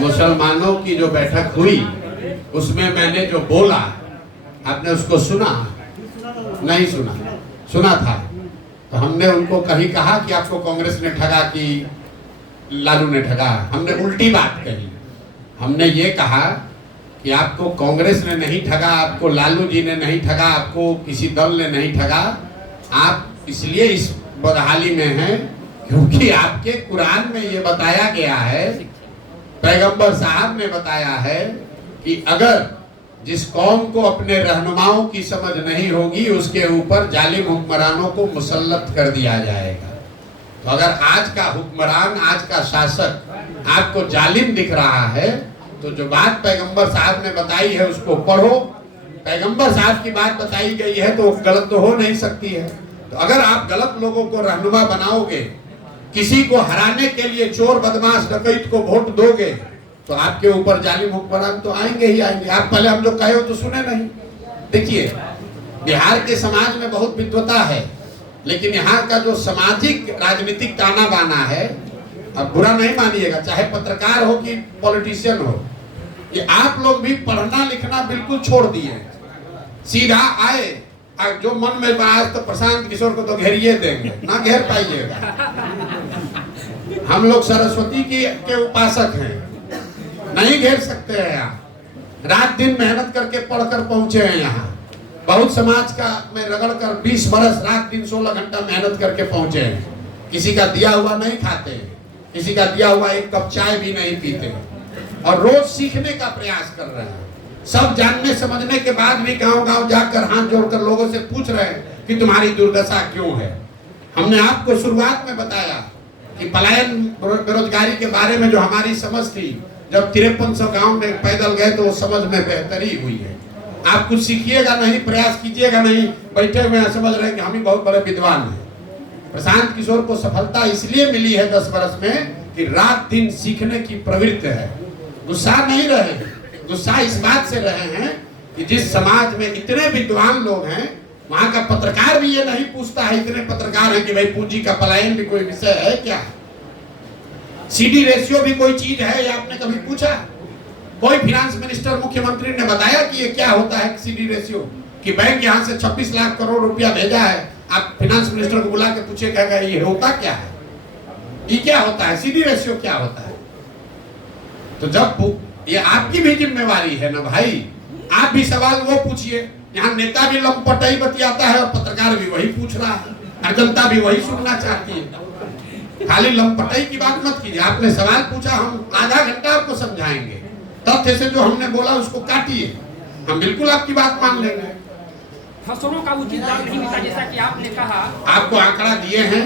मुसलमानों की जो बैठक हुई उसमें मैंने जो बोला आपने उसको सुना? नहीं सुना। सुना था तो हमने उनको कहीं कहा कि आपको कांग्रेस ने ठगा कि लालू ने ठगा? हमने उल्टी बात कही। हमने ये कहा कि आपको कांग्रेस ने नहीं ठगा, आपको लालू जी ने नहीं ठगा, आपको किसी दल ने नहीं ठगा। आप इसलिए इस बदहाली में हैं क्योंकि आपके कुरान में ये बताया गया है, पैगंबर साहब ने बताया है कि अगर जिस कौम को अपने रहनुमाओं की समझ नहीं होगी उसके ऊपर जालिम हुक्मरानों को मुसल्लत कर दिया जाएगा। तो अगर आज का हुक्मरान, आज का शासक आपको जालिम दिख रहा है तो जो बात पैगंबर साहब ने बताई है उसको पढ़ो। पैगंबर साहब की बात बताई गई है तो गलत तो हो नहीं सकती है। तो अगर आप गलत लोगों को रहनुमा बनाओगे, किसी को हराने के लिए चोर बदमाश डकैत को वोट दोगे तो आपके ऊपर जालिम हुक्मरान तो आएंगे ही आएंगे। आप पहले हम जो कहे हो तो सुने नहीं। देखिए, बिहार के समाज में बहुत विद्वता है, लेकिन यहाँ का जो सामाजिक राजनीतिक ताना बाना है, अब बुरा नहीं मानिएगा, चाहे पत्रकार हो कि पॉलिटिशियन हो, ये आप लोग भी पढ़ना लिखना बिल्कुल छोड़ दिए। सीधा आए, जो मन में बात तो प्रशांत किशोर को तो घेरिए देंगे, ना घेर पाइएगा। हम लोग सरस्वती के उपासक हैं, नहीं घेर सकते हैं। आप रात दिन मेहनत करके पढ़कर पहुंचे हैं यहाँ, बहुत समाज का में रगड़ कर 20 बरस रात दिन 16 घंटा मेहनत करके पहुंचे हैं। किसी का दिया हुआ नहीं खाते हैं, किसी का दिया हुआ एक कप चाय भी नहीं पीते हैं, और रोज सीखने का प्रयास कर रहे हैं। सब जानने समझने के बाद भी गांव-गांव जाकर हाथ जोड़कर लोगों से पूछ रहे हैं कि तुम्हारी दुर्दशा क्यों है। हमने आपको शुरुआत में बताया कि पलायन बेरोजगारी के बारे में जो हमारी समझ थी, जब 5300 गांव में पैदल गए तो वो समझ में बेहतरी हुई है। आप कुछ सीखिएगा नहीं, प्रयास कीजिएगा नहीं, बैठे हुए समझ रहे हैं कि हम ही बहुत बड़े विद्वान हैं। प्रशांत किशोर को सफलता इसलिए मिली है 10 वर्ष में कि रात दिन सीखने की प्रवृत्ति है। गुस्सा नहीं रहे, गुस्सा इस बात से रहे हैं कि जिस समाज में इतने विद्वान लोग हैं, वहां का पत्रकार भी ये नहीं पूछता है, इतने पत्रकार हैं कि भाई पूंजी का पलायन भी कोई विषय है क्या, सीडी रेशियो भी कोई चीज है, ये आपने कभी पूछा? कोई फाइनेंस मिनिस्टर, मुख्यमंत्री ने बताया कि ये क्या होता है सीडी रेशियो, कि बैंक यहाँ से 26 लाख करोड़ रुपया भेजा है, आप फाइनेंस मिनिस्टर को बुला के पूछेगा ये होता क्या है, ये क्या होता है, सीडी रेशियो क्या होता है? तो जब ये आपकी भी जिम्मेवारी है ना भाई, आप भी सवाल वो पूछिए। यहाँ नेता भी लंपटाई बतियाता है और पत्रकार भी वही पूछ रहा है, और जनता भी वही सुनना चाहती है। खाली लंपटाई की बात मत कीजिए। आपने सवाल पूछा, हम आधा घंटा आपको समझाएंगे। तथ्य से जो हमने बोला उसको काटिए, हम बिल्कुल आपकी बात मान लेंगे। फसलों का उचित दाम नहीं मिलता, जैसा कि आपने कहा। आपको आंकड़ा दिए हैं,